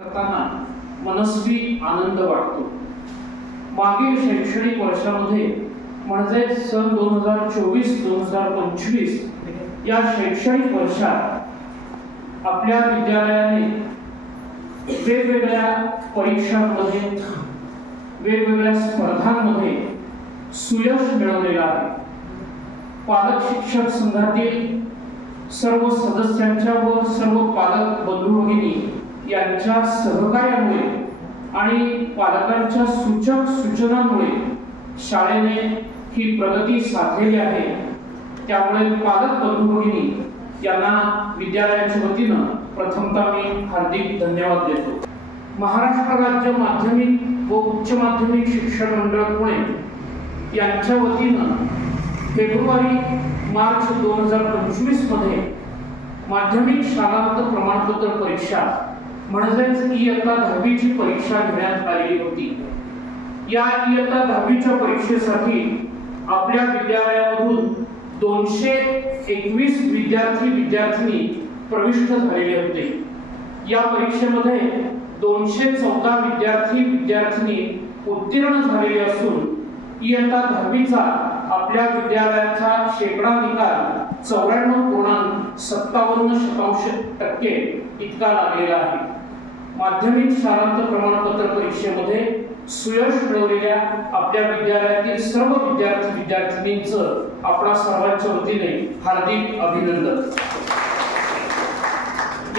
करताना मनस्वी आनंद वाटतो. मागील शैक्षणिक वर्षामध्ये म्हणजे सन दोन हजार चोवीस दोन हजार पंचवीस या शैक्षणिक वर्षात आपल्या विद्यालयाने वेगवेगळ्या परीक्षांमध्ये वेगवेगळ्या स्पर्धांमध्ये सुयश मिळवलेला आहे. पालक शिक्षक संघातील सर्व सदस्यांच्या व सर्व पालक बंधू भगिनी यांच्या सहकार्यामुळे आणि पालकांच्या सूचक सूचनांमुळे शाळेने ही प्रगती साधलेली आहे. त्यामुळे पालक बंधू यांना विद्यालयाच्या वतीनं प्रथमतः मी हार्दिक धन्यवाद देतो. महाराष्ट्र राज्य माध्यमिक व उच्च माध्यमिक शिक्षण मंडळ पुणे यांच्या वतीनं फेब्रुवारी मार्च दोन हजार पंचवीसमध्ये माध्यमिक शालांत प्रमाणपत्र परीक्षा म्हणजेच इयत्ता दहावीची परीक्षा घेण्यात आलेली होती. या इयत्ता दहावीच्या परीक्षेसाठी आपल्या विद्यालयामधून दोनशे एकवीस विद्यार्थी विद्यार्थिनी प्रविष्ट झालेले होते. या परीक्षेमध्ये दोनशे चौदा विद्यार्थी विद्यार्थिनी उत्तीर्ण झालेले असून इयत्ता दहावीचा आपल्या विद्यालयाचा शेकडा निकाल चौऱ्याण्णव पूर्णांक सत्तावन्न शतांश टक्के इतका लागलेला आहे. माध्यमिक सारांत प्रमाणपत्र परीक्षेमध्ये सुयश मिळवलेल्या आपल्या विद्यालयातील सर्व विद्यार्थी विद्यार्थिनींचं आपणा सर्वांच्या वतीने हार्दिक अभिनंदन.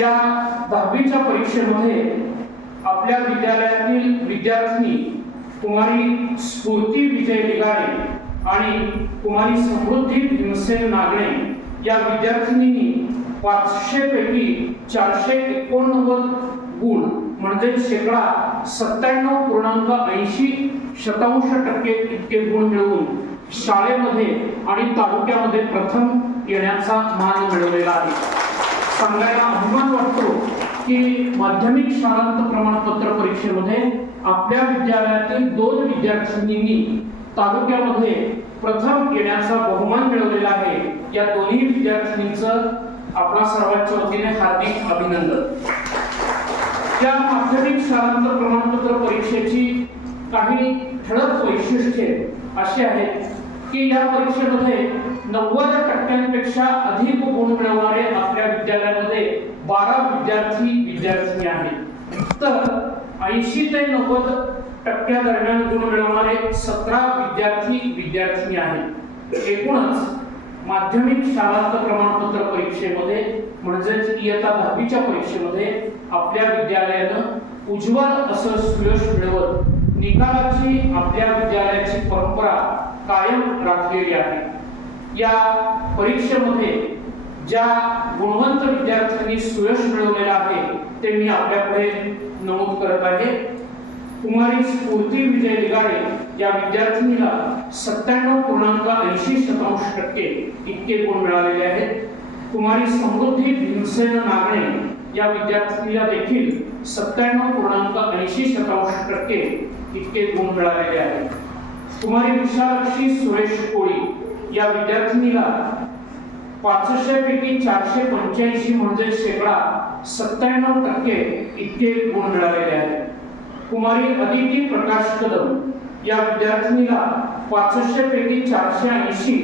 या दहावीच्या परीक्षेमध्ये आपल्या विद्यालयातील विद्यार्थिनी कुमारी स्फूर्ती विजय लिगाळे आणि कुमारी समृद्धी भीमसेन नागणे या विद्यार्थिनींनी पाचशे पैकी चारशे एकोणनव्वद गुण म्हणजे शेकडा सत्त्याण्णव पूर्णांक ऐंशी शतांश टक्के इतके गुण मिळवून शाळेमध्ये आणि तालुक्यामध्ये प्रथम येण्याचा मान मिळवलेला आहे. सांगायला अभिमान वाटतो की माध्यमिक शाळांत प्रमाणपत्र परीक्षेमध्ये आपल्या विद्यालयातील दोन विद्यार्थिनींनी तालुक्यामध्ये प्रथम येण्याचा बहुमान मिळवलेला आहे. या दोन्ही विद्यार्थिनींचं आपल्या सर्वांच्या वतीने हार्दिक अभिनंदन. या माध्यमिक शालांत प्रमाणपत्र परीक्षेची काही ठळक वैशिष्ट्ये अशी आहेत की या परीक्षेमध्ये नव्वद टक्क्यांपेक्षा अधिक गुण मिळवणारे आपल्या विद्यालयामध्ये बारा विद्यार्थी विद्यार्थी आहेत. तर ऐंशी ते नव्वद टक्क्या दरम्यान गुण मिळवणारे सतरा विद्यार्थी विद्यार्थी आहेत. एकूणच माध्यमिक शालांत प्रमाणपत्र परीक्षेमध्ये म्हणजेच इयत्ता दहावीच्या परीक्षेमध्ये आपल्या विद्यालयानं उज्ज्वल असं सुयश मिळवत निकालाची आपल्या विद्यालयाची परंपरा कायम राखलेली आहे. या परीक्षेमध्ये ज्या गुणवंत विद्यार्थ्यांनी सुयश मिळवलेलं आहे ते मी आपल्याकडे नमूद करत आहे. कुमारी स्फूर्ती विजय लिगाडे या विद्यार्थिनीला सत्त्याण्णव पूर्णांक ऐंशी शतांश टक्के इतके गुण मिळालेले आहेत. कुमारी समृद्धी भीमसेन नागणे या विद्यार्थिनीला देखील सत्त्याण्णव पूर्णांक ऐंशी शतांश टक्के इतके गुण मिळालेले आहेत. कुमारी विशालाक्षी सुरेश कोळी या विद्यार्थिनीला पाचशे पैकी चारशे पंच्याऐंशी म्हणजे शेकडा सत्त्याण्णव टक्के इतके गुण मिळालेले आहेत. कुमारी अदिती प्रकाश कदम या विद्यार्थिनीला पाचशे पैकी चारशे ऐंशी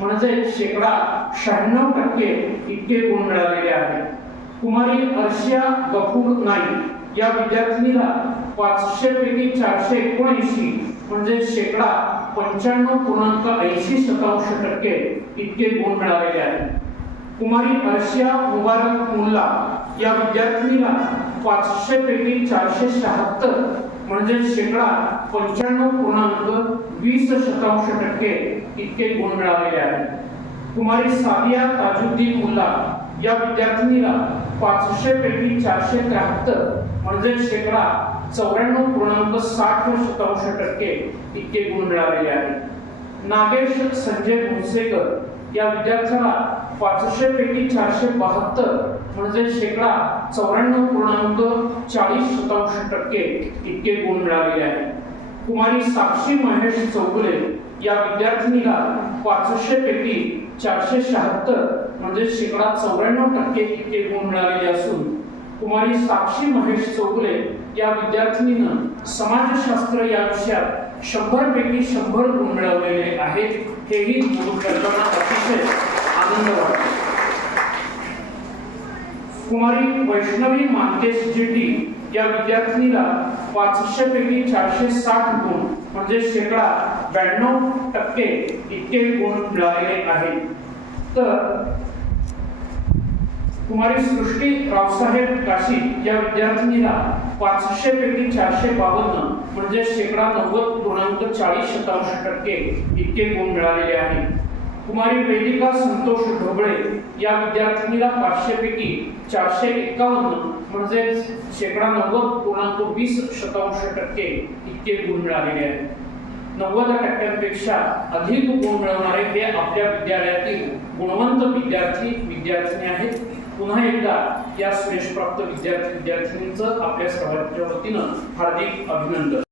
म्हणजे शेकडा शहाण्णव टक्के इतके गुण मिळालेले आहेत. कुमारी अर्शिया गफूर नाईक या विद्यार्थिनीला पाचशे पैकी चारशे एकोणऐंशी म्हणजे शेकडा पंच्याण्णव पूर्णांक ऐंशी शतांश टक्के इतके गुण मिळालेले आहेत. कुमारी अर्शिया मुबारक मुल्ला या विद्यार्थिनीला पाचशे पैकी चारशे शहात्तर म्हणजे शेकडा पंच्याण्णव पूर्णांक वीस शतांश टक्के इतके गुण मिळालेले आहेत. कुमारी सादिया ताजुद्दीन मुल्ला या विद्यार्थिनीला पाचशे पैकी चारशे त्र्याहत्तर म्हणजे शेकडा चौऱ्याण्णव पूर्णांक साठ शतांश टक्के इतके गुण मिळालेले आहेत. नागेश संजय भुसेकर या विद्यार्थ्याला पाचशे पैकी चारशे बहात्तर म्हणजे शेकडा चौऱ्याण्णव पूर्णांक चाळीस शतांश टक्के इतके गुण मिळालेले आहेत. कुमारी साक्षी महेश चौगुले या विद्यार्थिनीला पाचशे पैकी चारशे शहात्तर म्हणजे शेकडा चौऱ्याण्णव टक्के इतके गुण मिळालेले असून कुमारी साक्षी महेश चौगुले या विद्यार्थिनीनं समाजशास्त्र या विषयात शंभर पैकी शंभर गुण मिळवलेले आहेत. हेही नमूद करताना अतिशय कुमारी वैष्णवी मानतेश जेटी या विद्यार्थिनीला पाचशे पैकी चारशे साठ गुण म्हणजे शेकडा ब्याण्णव टक्के इतके गुण मिळालेले आहेत. तर कुमारी सृष्टी रावसाहेब काशी या विद्यार्थिनीला पाचशे पैकी चारशे बावन्न म्हणजे शेकडा नव्वद पूर्णांक चाळीस शतांश टक्के इतके गुण मिळालेले आहेत. कुमारी वेदिका संतोष ढोबळे या विद्यार्थिनीला पाचशे पैकी चारशे एक्कावन्न म्हणजे शेकडा नव्वद पूर्णांक वीस शतांश टक्के इतके गुण मिळालेले आहेत. नव्वद टक्क्यांपेक्षा अधिक गुण मिळवणारे हे आपल्या विद्यालयातील गुणवंत विद्यार्थी विद्यार्थिनी आहेत. पुन्हा एकदा या श्रेष्ठप्राप्त विद्यार्थी विद्यार्थिनींचं आपल्या सर्वांच्या वतीनं हार्दिक अभिनंदन.